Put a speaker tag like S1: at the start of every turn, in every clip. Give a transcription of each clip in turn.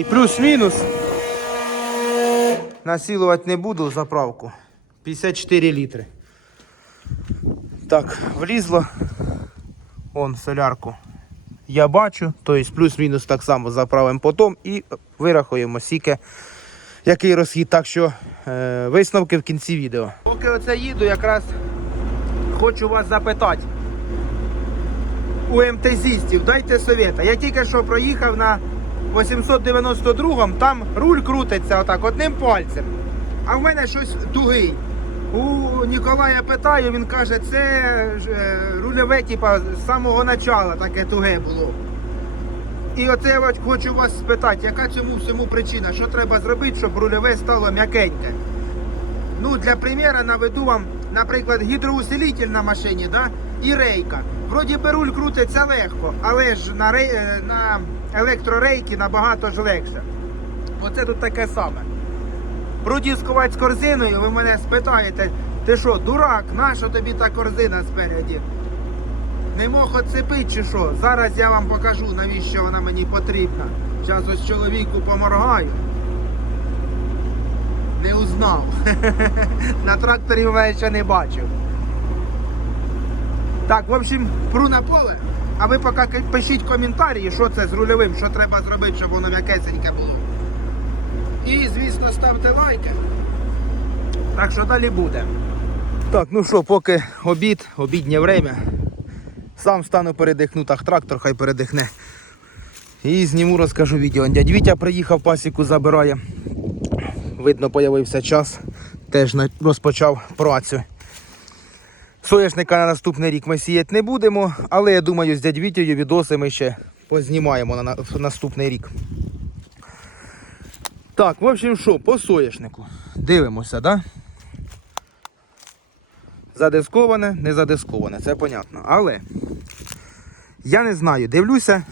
S1: Повний плюс-мінус. Насилувати не буду заправку. 54 літри. Так, влізло. Вон солярку. Я бачу, тобто плюс-мінус так само заправимо потім і вирахуємо сіки, який розхід. Так що е, висновки в кінці відео. Поки оце їду, якраз хочу вас запитати. У МТЗістів дайте совета. Я тільки що проїхав на 892-му, там руль крутиться отак одним пальцем. А в мене щось тугий. У Ніколая питаю, він каже, це е, рульове, типа, з самого начала таке туге було. І оце я хочу вас спитати, яка цьому всьому причина? Що треба зробити, щоб рульове стало м'якеньке? Ну, для примера наведу вам, наприклад, гідроусилитель на машині, да? і рейка. Вроді би руль крутиться легко, але ж на, рей... е, на електрорейки набагато ж легше. Оце тут таке саме. Продіскувати з корзиною, ви мене спитаєте, ти що, дурак, нащо тобі та корзина спереді? Не мог оцепити чи що? Зараз я вам покажу, навіщо вона мені потрібна. Зараз ось чоловіку поморгаю. Не узнав. На тракторі мене ще не бачив. Так, в общем, пру на поле. А ви поки пишіть коментарі, що це з рульовим, що треба зробити, щоб воно м'якесеньке було. І, звісно, ставте лайки. Так що далі буде. Так, ну що, поки обід, обіднє время. Сам стану передихну, так трактор хай передихне. І зніму, розкажу відео. Дядь Вітя приїхав, пасіку забирає. Видно, появився час. Теж розпочав працю. Соняшника на наступний рік ми сіяти не будемо, але я думаю, з дядь Вітєю відоси ми ще познімаємо на, на наступний рік. Так, в общем, що, по соняшнику. Дивимося, да? Задисковане, не задисковане, це понятно. Але я не знаю, дивлюся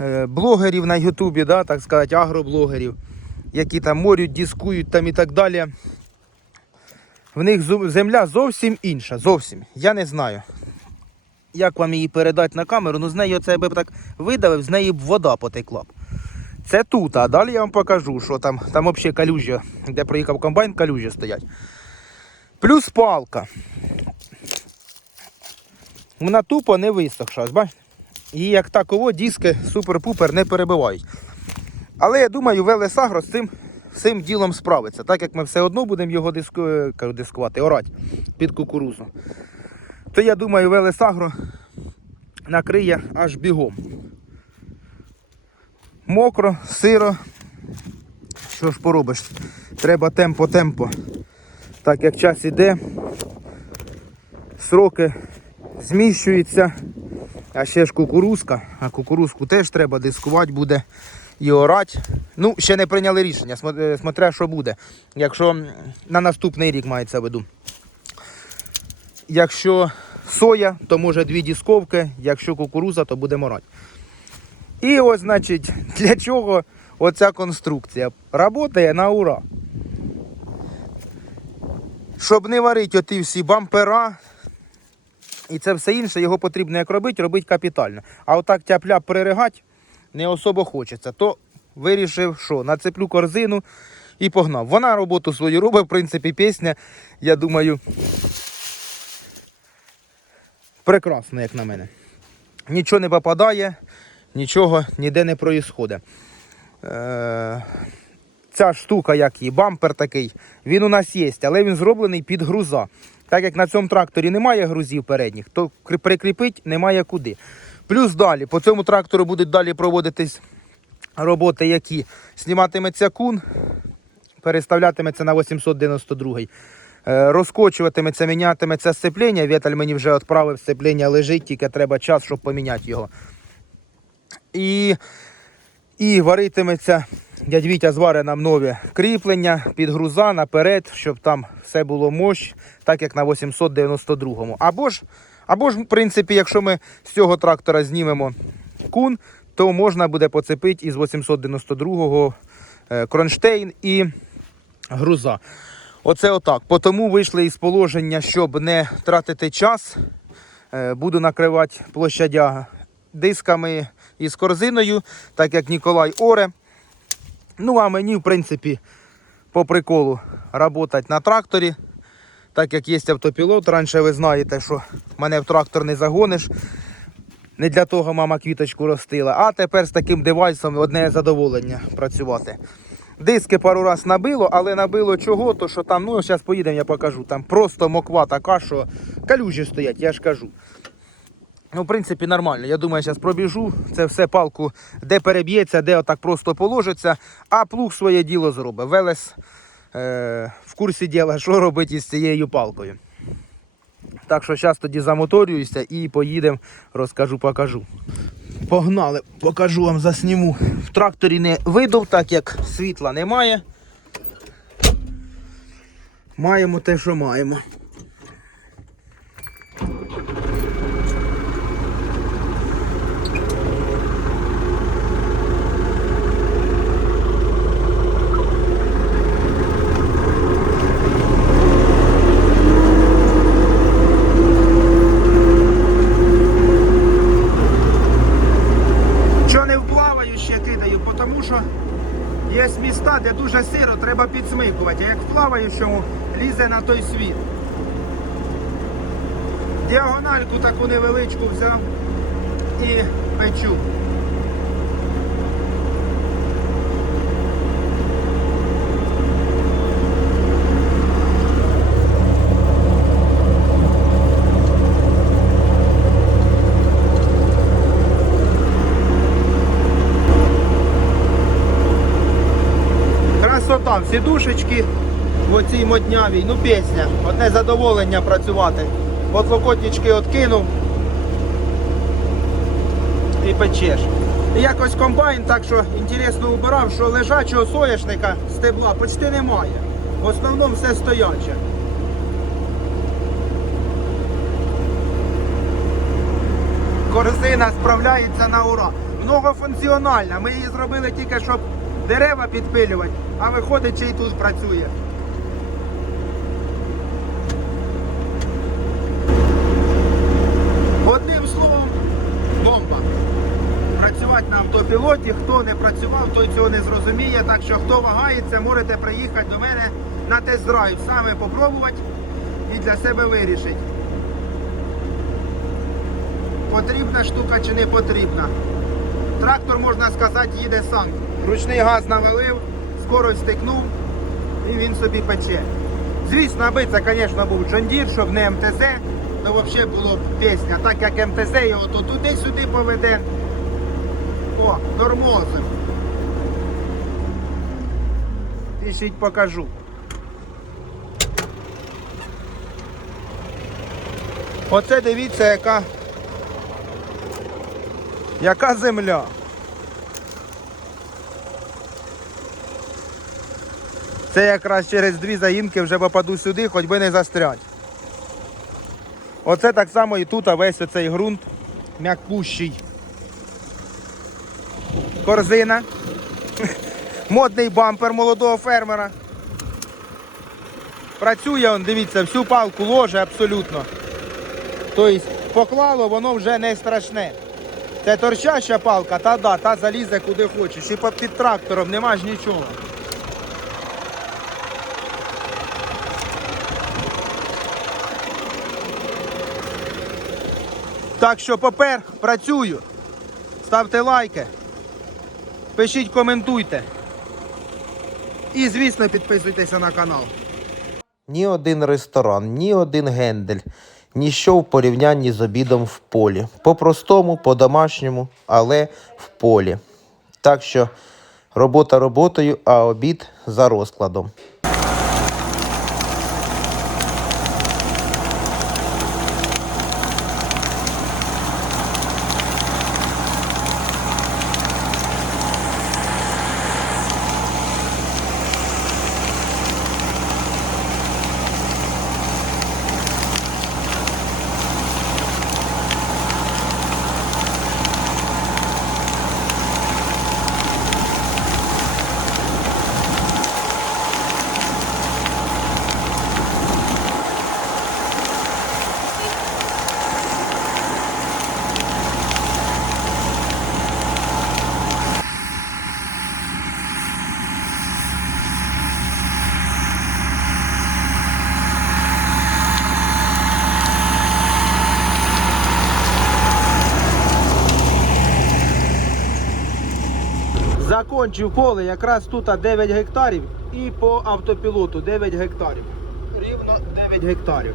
S1: е, блогерів на Ютубі, да, так сказати, агроблогерів, які там морють, дискують там і так далі. В них земля зовсім інша, зовсім. Я не знаю, як вам її передати на камеру, ну з неї оце я би так видавив, з неї б вода потекла б. Це тут, а далі я вам покажу, що там, там взагалі калюжі, де проїхав комбайн, калюжі стоять. Плюс палка. Вона тупо не висохша, бачите? І як таково диски супер-пупер не перебивають. Але я думаю, Велес Агро з цим, цим ділом справиться, так як ми все одно будемо його диску, е, дискувати, орати під кукурузу. То я думаю, Велес Агро накриє аж бігом. Мокро, сиро. Що ж поробиш? Треба темпо-темпо. Так як час іде, сроки зміщуються. А ще ж кукурузка, а кукурузку теж треба дискувати буде і орати. Ну, ще не прийняли рішення, е, смотря що буде. Якщо на наступний рік мається в виду. Якщо соя, то може дві дисковки, якщо кукуруза, то буде морати. І ось, значить, для чого оця конструкція? Работає на ура. Щоб не варити оті всі бампера і це все інше, його потрібно як робити, робити капітально. А отак тяп-ляп приригати не особо хочеться. То вирішив, що нацеплю корзину і погнав. Вона роботу свою робить, в принципі, пісня, я думаю, прекрасно, як на мене. Нічого не попадає, нічого ніде не проїсходить. Е- ця штука, як і бампер такий, він у нас є, але він зроблений під груза. Так як на цьому тракторі немає грузів передніх, то прикріпити немає куди. Плюс далі, по цьому трактору будуть далі проводитись роботи, які зніматиметься кун, переставлятиметься на 892 Е, Розкочуватиметься, мінятиметься сцеплення. Віталь мені вже відправив, сцеплення лежить, тільки треба час, щоб поміняти його. І і варитиметься, дядь Вітя зваре нам нові кріплення під груза наперед, щоб там все було мощ, так як на 892-му. Або ж, або ж, в принципі, якщо ми з цього трактора знімемо кун, то можна буде поцепити із 892-го е, кронштейн і груза. Оце отак. Тому вийшли із положення, щоб не тратити час. Е, Буду накривати площадя дисками і з корзиною, так як Ніколай Оре. Ну, а мені, в принципі, по приколу працювати на тракторі. Так як є автопілот, раніше ви знаєте, що мене в трактор не загониш. Не для того мама квіточку ростила. А тепер з таким девайсом одне задоволення працювати. Диски пару раз набило, але набило чого, то що там, ну зараз поїдемо, я покажу. Там просто моква така, що калюжі стоять, я ж кажу. Ну, в принципі, нормально. Я думаю, зараз пробіжу. Це все палку, де переб'ється, де отак просто положиться, а плуг своє діло зробить. Велес е, в курсі діла, що робити із цією палкою. Так що зараз тоді замоторююся і поїдемо, розкажу, покажу. Погнали, покажу вам, засніму. В тракторі не видав, так як світла немає. Маємо те, що маємо. Що не вплаваю, ще кидаю, тому що є міста, де дуже сиро, треба підсмикувати. Як в плаваючому лізе на той світ. Діагональку таку невеличку взяв і печу. Красота, всі душечки в оцій моднявій. Ну, пісня. Одне задоволення працювати. Подлокотнички откинув і печеш. І якось комбайн, так що інтересно убирав, що лежачого соняшника стебла почти немає. В основному все стояче. Корзина справляється на ура. Многофункціональна. Ми її зробили тільки, щоб дерева підпилювати, а виходить, ще й тут працює. Одним словом, бомба. Працювати на автопілоті, хто не працював, той цього не зрозуміє. Так що хто вагається, можете приїхати до мене на тест-драйв, саме попробувати і для себе вирішити. Потрібна штука чи не потрібна. Трактор, можна сказати, їде сам. Ручний газ навалив, скорость стикнув і він собі пече. Звісно, аби це, звісно, був Джондір, щоб не МТЗ, то взагалі було б пісня. Так як МТЗ його то туди-сюди поведе. О, тормозив. Пішіть покажу. Оце дивіться, яка яка земля? Це якраз через дві заїмки вже попаду сюди, хоч би не застрять. Оце так само і тут а весь оцей ґрунт м'якпущий. Корзина. Модний бампер молодого фермера. Працює он, дивіться, всю палку ложе абсолютно. Тобто поклало, воно вже не страшне. Це торчаща палка, та да, та залізе куди хочеш. І під трактором нема ж нічого. Так що попер працюю. Ставте лайки. Пишіть, коментуйте. І, звісно, підписуйтеся на канал.
S2: Ні один ресторан, ні один гендель, ніщо в порівнянні з обідом в полі. По-простому, по-домашньому, але в полі. Так що робота роботою, а обід за розкладом.
S1: Закончив поле якраз тут 9 гектарів і по автопілоту 9 гектарів. Рівно 9 гектарів.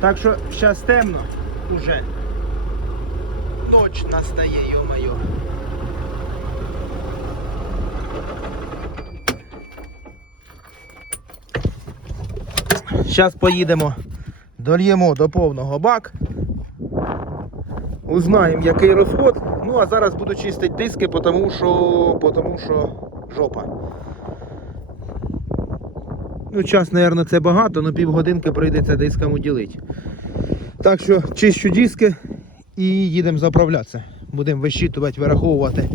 S1: Так що зараз темно уже. Ноч настає, йо-моє. Зараз поїдемо, дольємо до повного бак. Узнаємо, який розход. Ну, а зараз буду чистити диски, тому що, тому що жопа. Ну, час, мабуть, це багато, але півгодинки прийдеться дискам уділити. Так що чищу диски і їдемо заправлятися. Будемо вищитувати, вираховувати.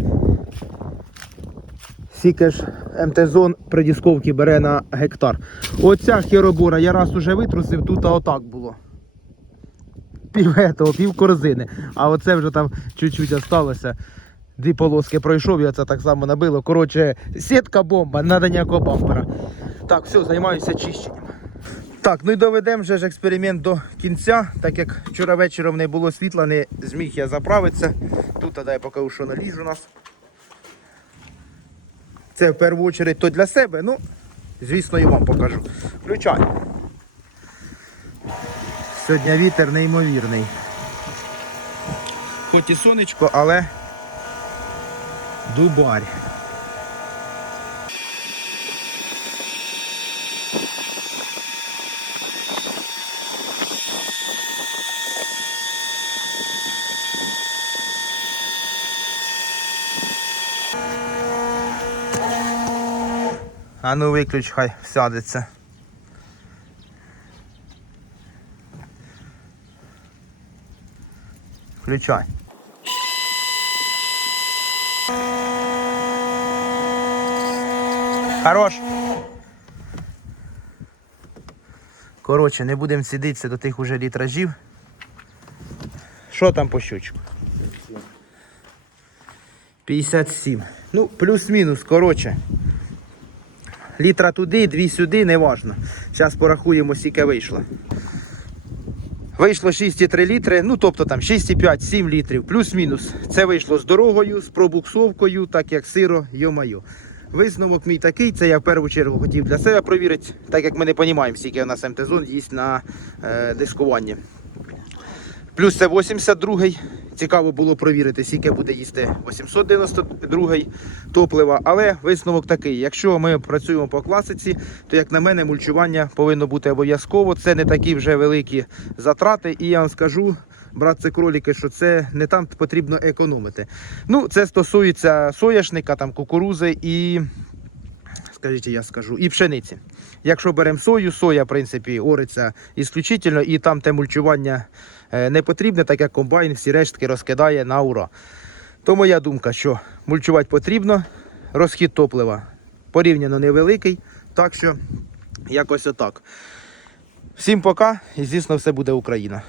S1: Скільки ж МТ-зон при дисковці бере на гектар. Оця херобора я раз уже витрусив, тут отак було. Пів етого, пів корзини. А оце вже там чуть-чуть осталося. Дві полоски пройшов, і це так само набило. Коротше, сітка бомба, треба ніякого бампера. Так, все, займаюся чищенням. Так, ну і доведемо вже ж експеримент до кінця, так як вчора вечором не було світла, не зміг я заправитися. Тут тоді я покажу, що наліж у нас. Це в першу чергу то для себе, ну, звісно, і вам покажу. Включай. Сьогодні вітер неймовірний. Хоч і сонечко, але дубарь. А ну виключ, хай сядеться. Включай. Хорош. Коротше, не будемо сидитися до тих уже літражів. Що там по щучку? 57. Ну, плюс-мінус, коротше. Літра туди, дві сюди, не важно. Зараз порахуємо, скільки вийшло. Вийшло 6,3 літри, ну тобто там 6,5-7 літрів, плюс-мінус. Це вийшло з дорогою, з пробуксовкою, так як сиро, йо-моє. Висновок мій такий, це я в першу чергу хотів для себе провірити, так як ми не розуміємо, скільки у нас МТ-зон їсть на е, дискуванні. Плюс це 82-й. Цікаво було провірити, скільки буде їсти 892-й топлива. Але висновок такий: якщо ми працюємо по класиці, то як на мене, мульчування повинно бути обов'язково. Це не такі вже великі затрати. І я вам скажу, братці кроліки, що це не там потрібно економити. Ну, це стосується соняшника, там кукурузи і. Скажіть, я скажу, і пшениці. Якщо беремо сою, соя, в принципі, ориться ісключительно, і там те мульчування не потрібне, так як комбайн всі рештки розкидає на ура. То моя думка, що мульчувати потрібно, розхід топлива порівняно невеликий, так що якось отак. Всім пока і звісно все буде Україна.